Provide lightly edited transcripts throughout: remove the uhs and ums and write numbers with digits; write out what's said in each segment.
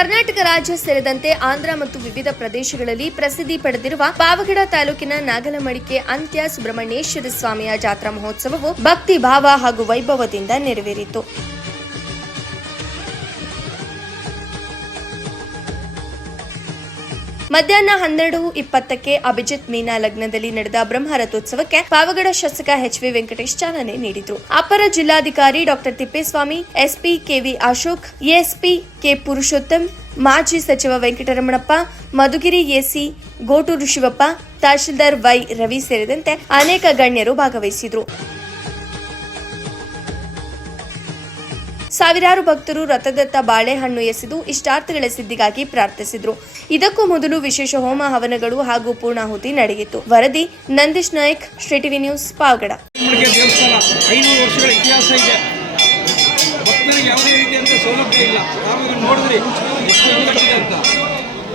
ಕರ್ನಾಟಕ ರಾಜ್ಯ ಸೇರಿದಂತೆ ಆಂಧ್ರ ಮತ್ತು ವಿವಿಧ ಪ್ರದೇಶಗಳಲ್ಲಿ ಪ್ರಸಿದ್ಧಿ ಪಡೆದಿರುವ ಪಾವಗಡ ತಾಲೂಕಿನ ನಾಗಲಮಡಿಕೆ ಅಂತ್ಯ ಸುಬ್ರಹ್ಮಣ್ಯೇಶ್ವರ ಸ್ವಾಮಿಯ ಜಾತ್ರಾ ಮಹೋತ್ಸವವು ಭಕ್ತಿ ಭಾವ ಹಾಗೂ ವೈಭವದಿಂದ ನೆರವೇರಿತು. ಮಧ್ಯಾಹ್ನ 12:20ಕ್ಕೆ ಅಭಿಜಿತ್ ಮೀನಾ ಲಗ್ನದಲ್ಲಿ ನಡೆದ ಬ್ರಹ್ಮರಥೋತ್ಸವಕ್ಕೆ ಪಾವಗಡ ಶಾಸಕ ಎಚ್.ವಿ. ವೆಂಕಟೇಶ್ ಚಾಲನೆ ನೀಡಿದರು. ಅಪರ ಜಿಲ್ಲಾಧಿಕಾರಿ ಡಾ. Thippeswamy, SP K V. Ashok, ASP K. Purushottam, ಮಾಜಿ ಸಚಿವ ವೆಂಕಟರಮಣಪ್ಪ, ಮಧುಗಿರಿ ಎಸಿ ಗೋಟೂರು ಶಿವಪ್ಪ, ತಹಶೀಲ್ದಾರ್ ವೈ. ರವಿ ಸೇರಿದಂತೆ ಅನೇಕ ಗಣ್ಯರು ಭಾಗವಹಿಸಿದರು. ಸಾವಿರಾರು ಭಕ್ತರು ರಥದತ್ತ ಬಾಳೆಹಣ್ಣು ಎಸೆದು ಇಷ್ಟಾರ್ಥಗಳ ಸಿದ್ಧಿಗಾಗಿ ಪ್ರಾರ್ಥಿಸಿದರು. ಇದಕ್ಕೂ ಮೊದಲು ವಿಶೇಷ ಹೋಮ ಹವನಗಳು ಹಾಗೂ ಪೂರ್ಣಾಹುತಿ ನಡೆಯಿತು. ವರದಿ ನಂದೀಶ್ ನಾಯಕ್, ಶ್ರೀ ಟಿವಿ ನ್ಯೂಸ್, ಪಾವಗಡ. ದೇವಸ್ಥಾನ 500 ವರ್ಷಗಳ ಇತಿಹಾಸ ಇದೆ. ಭಕ್ತರಿಗೆ ಯಾವುದೇ ರೀತಿಯಂತ ಸೌಲಭ್ಯ ಇಲ್ಲ. ನಾವು ನೋಡಿದ್ರಿ ಎಷ್ಟು ಅಂತ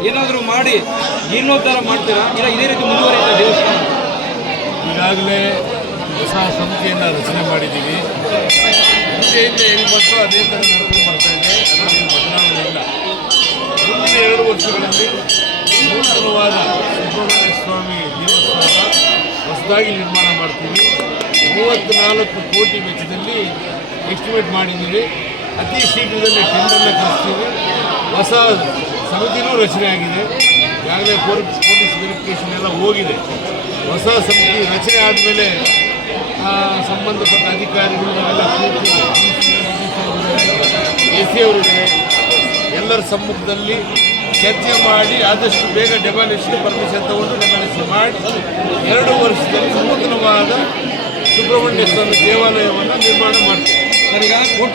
ಏನಾದರೂ ಮಾಡಿ ಜೀರ್ಣೋದ್ಧಾರ ಮಾಡ್ತೀರಾ ಇಲ್ಲ ಇದೇ ರೀತಿ ಮುಂದುವರಿಯುತ್ತೆ ದೇವಸ್ಥಾನ? ಈಗಾಗಲೇ ಹೊಸ ಸಮಿತಿಯನ್ನು ರಚನೆ ಮಾಡಿದ್ದೀವಿ. ಮುಂಚೆಯಿಂದ ಏನು ಬಂತು ಅದೇ ಥರ ನಡ್ಕೊಂಡು ಬರ್ತಾ ಇದೆ. ಅದರಲ್ಲಿ ಬದಲಾವಣೆ ಇಲ್ಲ. ಮುಂದಿನ 2 ವರ್ಷಗಳಲ್ಲಿ ನೂತನವಾದ ಸುಬ್ರಹ್ಮಣ್ಯ ಸ್ವಾಮಿ ದೇವಸ್ಥಾನ ಹೊಸದಾಗಿ ನಿರ್ಮಾಣ ಮಾಡ್ತೀವಿ. 34 ಕೋಟಿ ವೆಚ್ಚದಲ್ಲಿ ಎಸ್ಟಿಮೇಟ್ ಮಾಡಿದ್ದೀವಿ. ಅತಿ ಶೀಘ್ರದಲ್ಲಿ ಟೆಂಡರ್ನ ಕಳಿಸ್ತೀವಿ. ಹೊಸ ಸಮಿತಿನೂ ರಚನೆ ಆಗಿದೆ. ಈಗಾಗಲೇ ಪೊಲೀಸ್ ವೆರಿಫಿಕೇಷನ್ ಎಲ್ಲ ಹೋಗಿದೆ. ಹೊಸ ಸಮಿತಿ ರಚನೆ ಆದಮೇಲೆ ಸಂಬಂಧಪಟ್ಟ ಅಧಿಕಾರಿಗಳು ನಾವೆಲ್ಲ ಕೂತು ಎಸಿ ಅವರಿದ್ದಾರೆ ಎಲ್ಲರ ಸಮ್ಮುಖದಲ್ಲಿ ಚರ್ಚೆ ಮಾಡಿ ಆದಷ್ಟು ಬೇಗ ಡೆಮಾಲಿಷನ್ ಪರ್ಮಿಷನ್ ತಗೊಂಡು ಡೆಮಾಲಿಷನ್ ಮಾಡಿ 2 ವರ್ಷದಲ್ಲಿ ನೂತನವಾದ ಸುಬ್ರಹ್ಮಣ್ಯ ಸ್ವಾಮಿ ದೇವಾಲಯವನ್ನು ನಿರ್ಮಾಣ ಮಾಡ್ತೀವಿ.